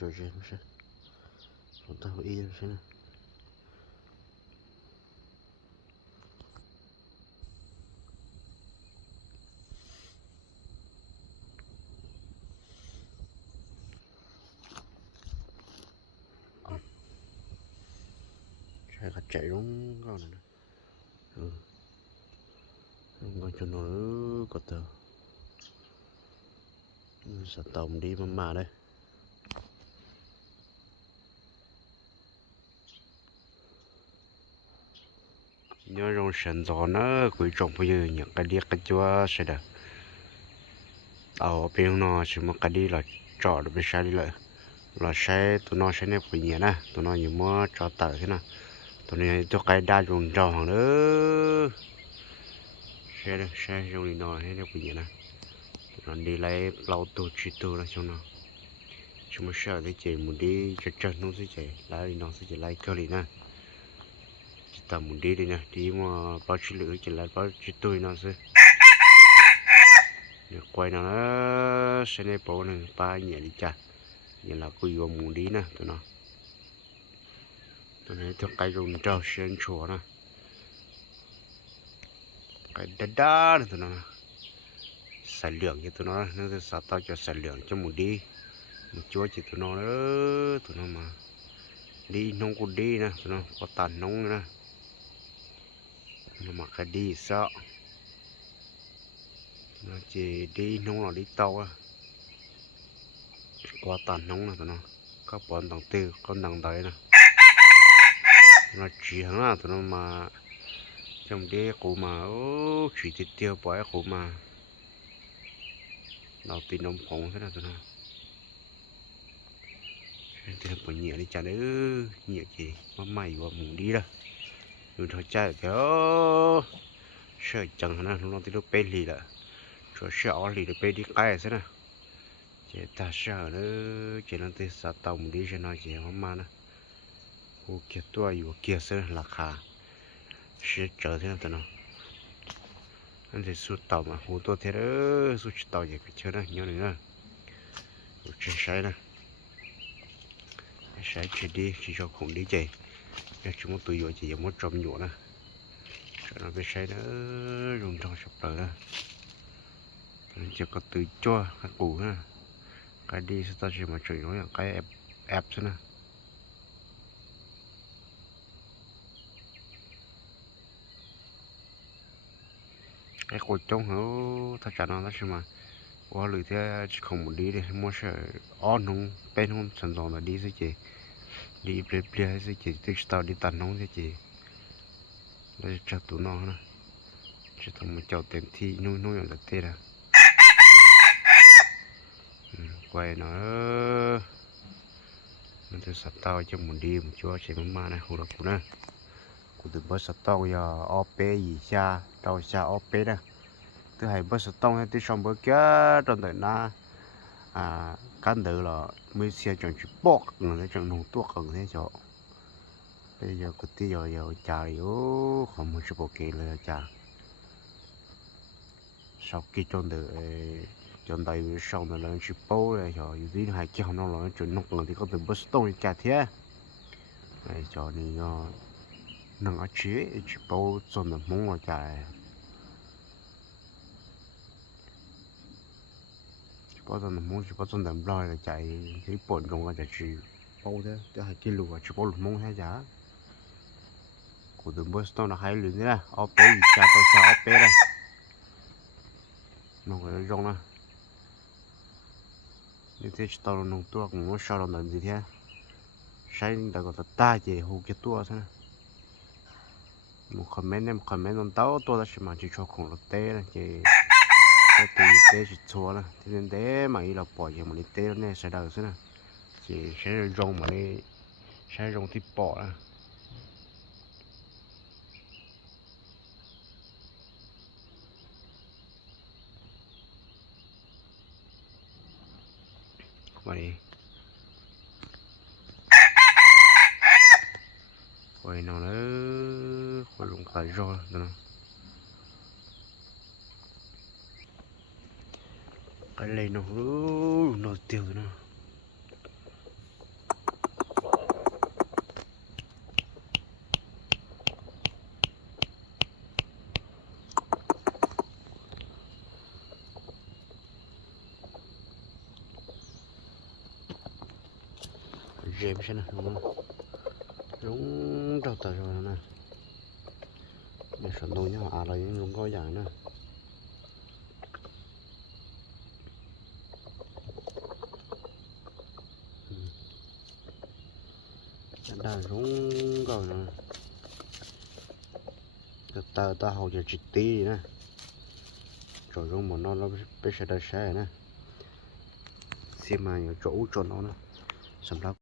Georgia myślę. On tam idzie myślę. Chạy cả chạy đúng con này. Ngồi cho nó có tờ. Sợ tàu đi mà đây. Nhớ trong sân gió nó quý trọng bây giờ những cái điếc cái chúa sẽ được. Ở bên nó chỉ một cái đi là trọ được bên sai đi lại. Là xe tụi nó sẽ nếp quỷ nhẹ nè, tụi nó như mua cho tờ thế nào. Tụi này cho cái đa dùng trò hàng nữa. Xe dùng đi nó hết nếp quỷ nhẹ nè. Tụi nó đi lấy lâu tù trí tù là trong nó. Chúng mà sợ thì chỉ muốn đi cho chân nó sẽ chỉ lấy nó sẽ chỉ lấy cơ lý nè. Chỉ tầm muốn đi đi nè, đi mà bao trí lưỡi chỉ lấy bao trí tù nó sẽ. Quay nó xe nếp bố này ba nhẹ đi chà. Như là quy vào muốn đi nè tụi nó. Tụi này cho cái rung trâu xuyên chùa nè. Cái đá này tụi nó. Xài lượng cho tụi nó. Nó sẽ xả tao cho xài lượng cho muốn đi. Một chúa chỉ tụi nó nữa. Tụi nó mà đi nông cũng đi nè. Tụi nó có tàn nông nè. Nó mà cái đi sợ. Nó chỉ đi nông là đi tàu á. Qua tàn nông nè tụi nó. Các bọn tầng tư con tầng đấy nè. Nó chỉ hẳn là tụi nó mà trong đế của mà chỉ tiết tiêu bỏ của mà đầu tiên nông phóng thế nào tụi nó thì nó bỏ nhẹ đi chả đấy nhẹ gì mà mày vào mùng đi đó rồi thôi chạy kéo sợ chẳng hả nó thì nó bê lì là rồi sợ lì được bê đi cái thế nào chỉ ta sợ nữa chỉ nó thì sợ tàu mùng đi cho nó chỉ không mà nè ô kia tuaอยู่kia sẽ là khá sẽ trở thế nào tụi nó anh thì sút tàu mà hồ tua thế đó sút tàu vậy cái chơi đó nhớ này nè chơi sai nè sai chơi đi chỉ cho khủng đi chơi để chúng nó tùy vào chỉ một trăm nhựa nè cho nó cái sai đó dùng trong sập tờ nè mình chỉ có từ cho cái củ ha cái đi sẽ ta chỉ mà chơi nó là cái ép thế nè. Cái cột trống hữu thật chả nó chứ mà qua lưỡi thế chỉ không muốn đi để mua sợ on không bên không sẵn sàng là đi sẽ chỉ đi bia sẽ chỉ từ tàu đi tận nông sẽ chỉ để cho tụi nó nè chỉ thằng một chậu ต็มที่nuôi là tê ra quay nó từ sắt tàu cho muốn đi một chỗ chỉ mà này hồ là cụ nè cụ từ bớt sắt tàu giờ op gì xa tàu xa op nè thứ hai bớt sắt tàu hay từ xong bớt kia trong đời na cán tử là mới xe chọn chụp bóc người ta chọn nông tuốt cần thế chỗ bây giờ cái tí giờ trà yếu không muốn chụp ok là trà sau khi chọn được chọn tay xong rồi là chụp bóc rồi rồi tí hai kia nó là chọn nông cần thì có từ bớt tàu trà thế này cho nên nâng ở chế chụp bóc chọn được món là trà có thể là muốn chỉ có trong đầm lòi là chạy cái bồn trong là chỉ bao thế để hai cái lùa chỉ bao lùm mông hay giá của đường Boston là hai lùm thế này op gì cha tao sao op đây nó phải rong nè như thế tao nó tua cũng nó sao làm gì thế sai đã có ta chỉ hú cái tua thế này một comment nó tao tua là chỉ mà chỉ cho khổng lồ tê là chỉ cái tùy tê chỉ chua nè thế nên thế mà ý là bỏ gì mà đi tê này sẽ đỡ thế nè chỉ sẽ rong mà đi sẽ rong thì bỏ nè mà đi quay nó nữa quay lùng tay rồi nè cái này nó tiêu nữa dễ mới xem nào rúng đầu tờ rồi nè để sản đồ nhau à là những rúng có dạng nữa đã rúng rồi nè ta hầu giờ chỉ tí nè rồi rúng một nó bây giờ đã xe nè xem mà nhiều chỗ cho nó nè sầm lắm